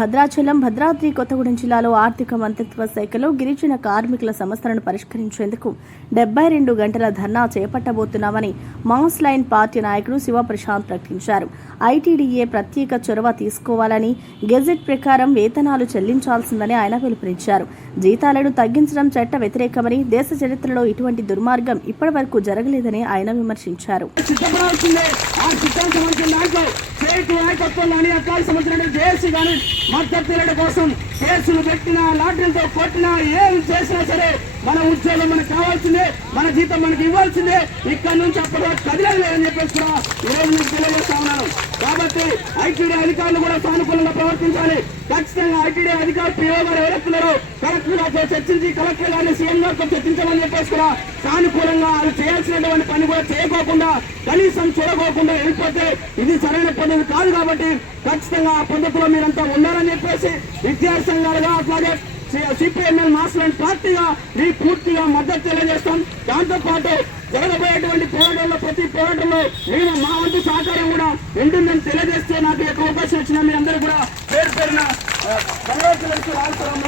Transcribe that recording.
భద్రాచలం భద్రాద్రి కొత్తగూడెం జిల్లాలో ఆర్థిక మంత్రిత్వ శాఖలో గిరిజన కార్మికుల సమస్యలను పరిష్కరించేందుకు డెబ్బై రెండు గంటల ధర్నా చేపట్టబోతున్నామని మాస్ లైన్ పార్టీ నాయకుడు శివప్రశాంత్ ప్రకటించారు. ఐటీడీఏ ప్రత్యేక చొరవ తీసుకోవాలని గెజెట్ ప్రకారం వేతనాలు చెల్లించాల్సిందని ఆయన పిలుపునిచ్చారు. జీతాలను తగ్గించడం చట్ట వ్యతిరేకమని దేశ చరిత్రలో ఇటువంటి దుర్మార్గం ఇప్పటివరకు జరగలేదని ఆయన విమర్శించారు. రైతు ఆ సిద్ధాంతం సంబంధించిన నాయకత్వం కానీ అట్లాంటి సంబంధించిన జేఏసీ కానీ మద్దతు తెలియడం కోసం కేసులు పెట్టినా లాటరీలతో కొట్టినా ఏం చేసినా సరే మన ఉద్యోగం మనకు కావాల్సిందే మన జీతం మనకి ఇవ్వాల్సిందే ఇక్కడ నుంచి అప్పటి వరకు కదిలేదు లేదని చెప్పేసి కూడా ఈరోజు నేను తెలియజేస్తా ఉన్నాను కాబట్టి ఐటీడీ అధికారులు కూడా సానుకూలంగా ప్రవర్తించాలి ఖచ్చితంగా ఐటీడీ అధికారులు పిఓ గారు ఎవరెత్తున్నారో కలెక్టర్ గారితో చర్చించి కలెక్టర్ గారిని సీఎం గారితో చర్చించమని చెప్పేసి కూడా సానుకూలంగా వారు చేయాల్సినటువంటి పని కూడా చేయకోకుండా కనీసం చూడకోకుండా వెళ్ళిపోతే ఇది సరైన పద్ధతి కాదు కాబట్టి ఖచ్చితంగా ఆ పద్ధతిలో మీరంతా ఉన్నారని చెప్పేసి విద్యార్థి సంఘాలుగా అట్లాగే సిపిఎంఎల్ మాస్టర్ పార్టీగా మీ పూర్తిగా మద్దతు తెలియజేస్తాం. దాంతోపాటు జరగబోయేటువంటి పోరాటంలో ప్రతి పోరాటంలో నేను మా వంతు సహకారం కూడా ఉంటుందని తెలియజేస్తే నాకు ఎక్కువ అవకాశం ఇచ్చిన మీ అందరూ కూడా పేరు పేరున సందర్శనకు ఆల్సరం